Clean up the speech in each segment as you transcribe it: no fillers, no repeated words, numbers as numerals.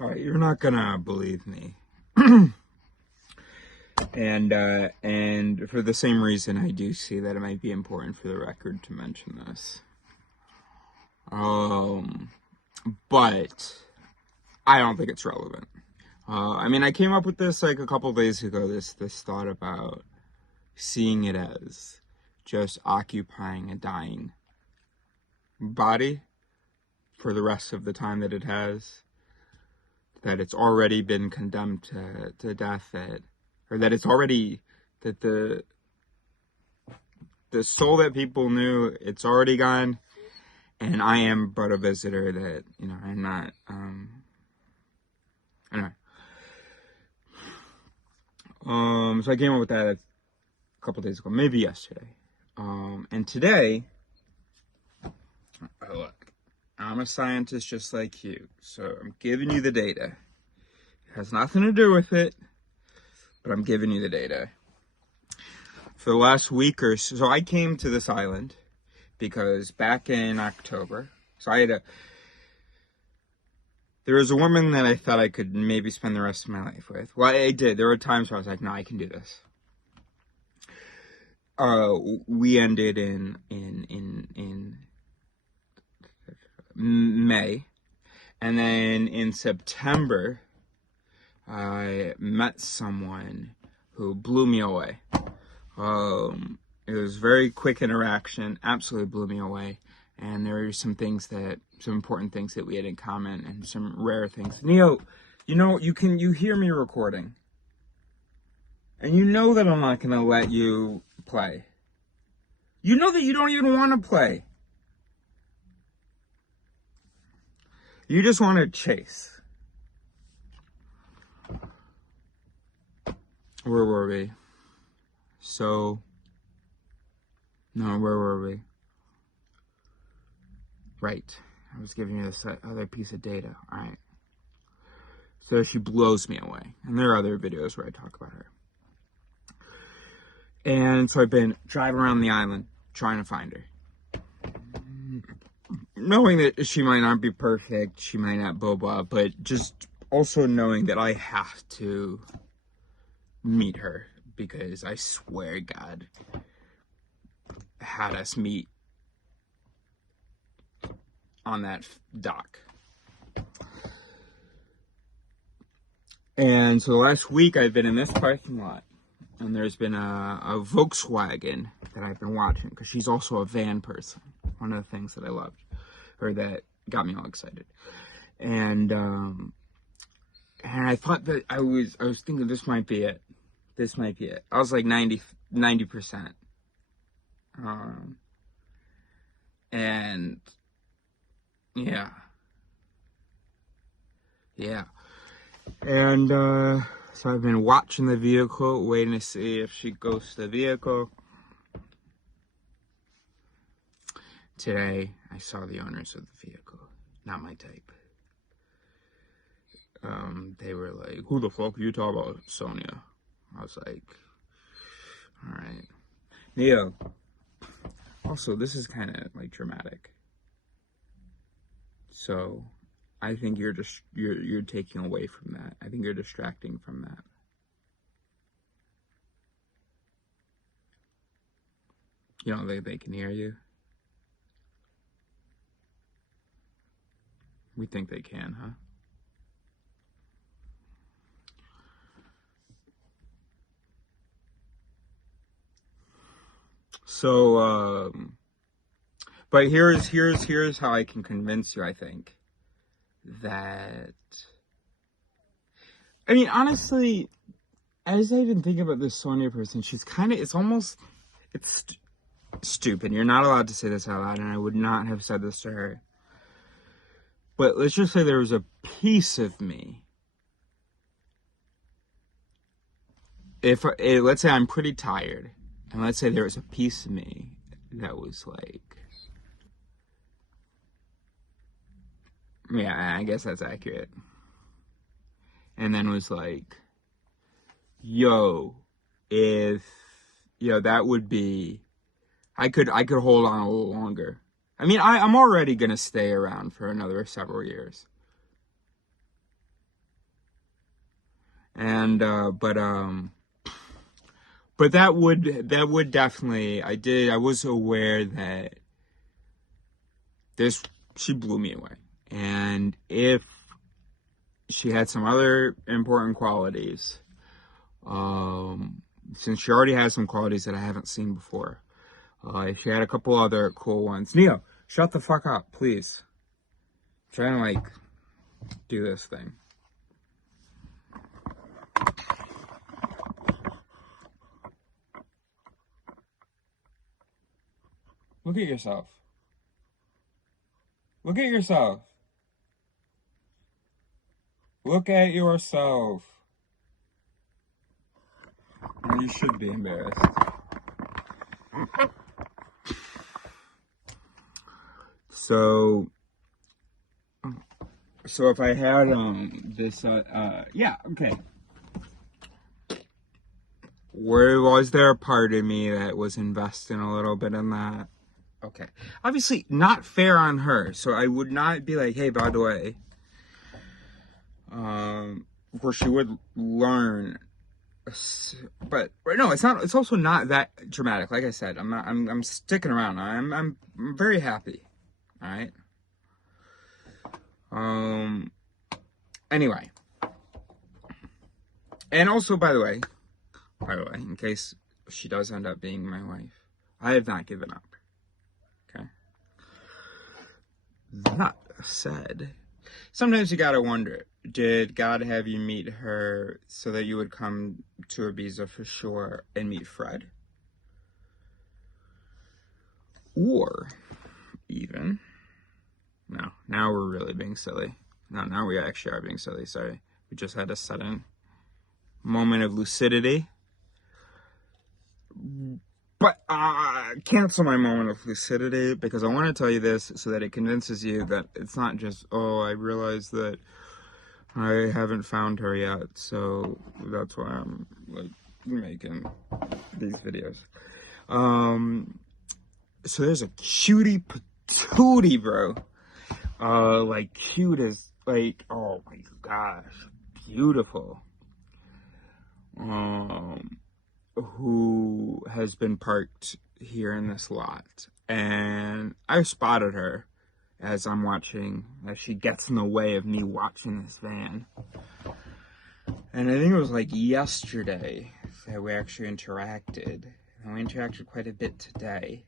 All right, you're not gonna believe me. And for the same reason, I do see that it might be important for the record to mention this. But I don't think it's relevant. I came up with this like a couple days ago. This thought about seeing it as just occupying a dying body for the rest of the time that it has. That it's already been condemned to death. That it's already, that the soul that people knew, it's already gone, and I am but a visitor. That, I'm not. Anyway, so I came up with that a couple days ago, maybe yesterday, and today. Oh, look, I'm a scientist just like you, so I'm giving you the data. It has nothing to do with it, but I'm giving you the data. For the last week or so, I came to this island because back in October, there was a woman that I thought I could maybe spend the rest of my life with. Well, I did. There were times where I was like, no, I can do this. We ended in May, and then in September, I met someone who blew me away. It was very quick interaction, absolutely blew me away. And there were some important things that we had in common, and some rare things. Neo, you hear me recording. And you know that I'm not gonna let you play. You know that you don't even want to play. You just want to chase. Where were we? Where were we? Right. I was giving you this other piece of data. All right. So she blows me away. And there are other videos where I talk about her. And so I've been driving around the island trying to find her. Knowing that she might not be perfect, she might not blah blah, but just also knowing that I have to meet her, because I swear God had us meet on that dock. And so last week I've been in this parking lot, and there's been a Volkswagen that I've been watching, because she's also a van person. One of the things that I loved, or that got me all excited. And I thought that I was thinking this might be it. This might be it. I was like 90%. And yeah. And so I've been watching the vehicle, waiting to see if she goes to the vehicle. Today, I saw the owners of the vehicle. Not my type. They were like, who the fuck are you talking about, Sonia? I was like, alright. Neo. Also, this is kind of like dramatic. So, I think you're taking away from that. I think you're distracting from that. You don't think they can hear you? We think they can, huh? So, but here's how I can convince you, I think. That, honestly, as I even think about this Sonia person, she's it's stupid. You're not allowed to say this out loud, and I would not have said this to her. But let's just say there was a piece of me. Let's say I'm pretty tired, and let's say there was a piece of me that was like, yeah, I guess that's accurate. And then was like, that would be, I could hold on a little longer. I'm already gonna stay around for another several years. And, but that would definitely, I was aware that she blew me away. And if she had some other important qualities, since she already has some qualities that I haven't seen before, if she had a couple other cool ones. Neo, shut the fuck up, please. I'm trying to, like, do this thing. Look at yourself. Look at yourself. Look at yourself. You should be embarrassed. So if I had this yeah, okay. Was there a part of me that was investing a little bit in that? Okay. Obviously not fair on her, so I would not be like, hey, by the way, where she would learn. But no, it's not. It's also not that dramatic. Like I said, I'm sticking around. I'm very happy. All right. Anyway, and also, by the way, in case she does end up being my wife, I have not given up. Okay. That said, sometimes you gotta wonder, did God have you meet her so that you would come to Ibiza for sure and meet Fred? Or even, no, now we're really being silly. No, now we actually are being silly, sorry. We just had a sudden moment of lucidity. But cancel my moment of lucidity, because I want to tell you this so that it convinces you that it's not just, oh, I realize that I haven't found her yet, so that's why I'm, like, making these videos. So there's a cutie patootie, bro. Like, cute as, like, oh my gosh, beautiful. Who has been parked here in this lot, and I spotted her as I'm watching, as she gets in the way of me watching this van. And I think it was like yesterday that we actually interacted, and we interacted quite a bit today,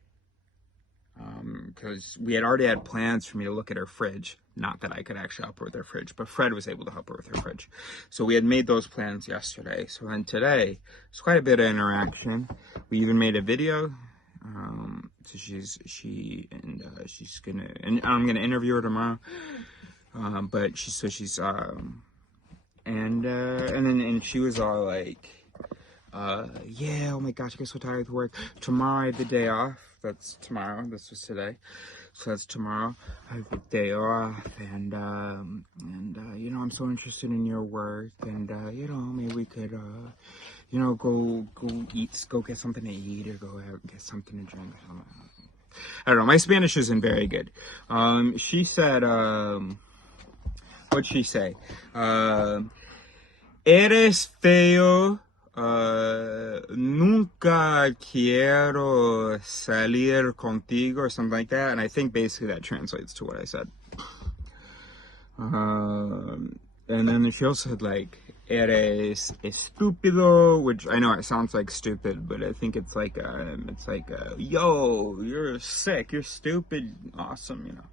because we had already had plans for me to look at her fridge. Not that I could actually help her with her fridge, but Fred was able to help her with her fridge. So we had made those plans yesterday. So then today, it's quite a bit of interaction. We even made a video. So she's gonna, and I'm gonna interview her tomorrow. But she's and she was all like, yeah, oh my gosh, I get so tired with work. Tomorrow I have the day off. That's tomorrow. This was today. So that's tomorrow. I have the day off, and you know, I'm so interested in your work, and you know, maybe we could, you know, go get something to eat, or go out and get something to drink or something. I don't know. My Spanish isn't very good. She said, what'd she say? Eres feo. Nunca quiero salir contigo, or something like that. And I think basically that translates to what I said. And then she also said, like, eres estúpido, which I know it sounds like stupid, but I think it's like, yo, you're sick, you're stupid, awesome, you know.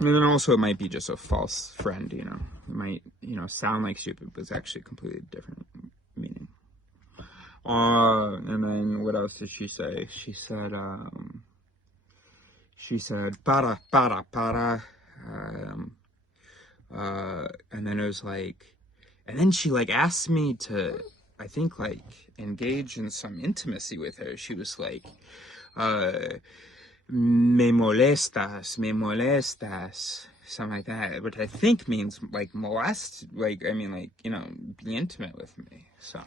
And then also it might be just a false friend, you know. It might, you know, sound like stupid, but it's actually a completely different meaning. And then what else did she say? She said, para. And then it was like, and then she, like, asked me to, I think, like, engage in some intimacy with her. She was like, me molestas, something like that, which I think means, like, molest, like, I mean, like, you know, be intimate with me, so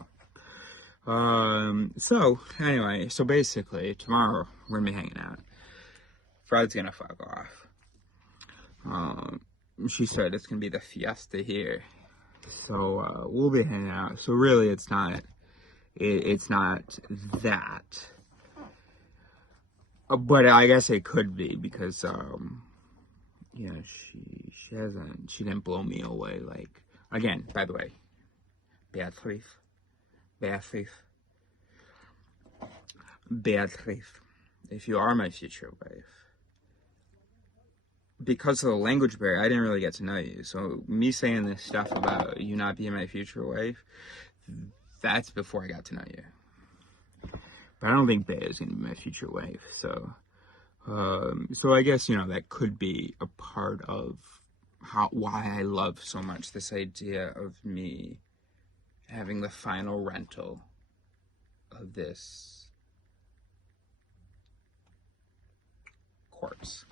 anyway, so basically, tomorrow, we're gonna be hanging out. Fred's gonna fuck off, she said it's gonna be the fiesta here, so we'll be hanging out. So really, it's not that, but I guess it could be because yeah, she didn't blow me away. Like, again, by the way, Beatrice, if you are my future wife, because of the language barrier, I didn't really get to know you. So me saying this stuff about you not being my future wife, that's before I got to know you. But I don't think Bea is gonna be my future wife. So I guess, you know, that could be a part of why I love so much this idea of me having the final rental of this corpse.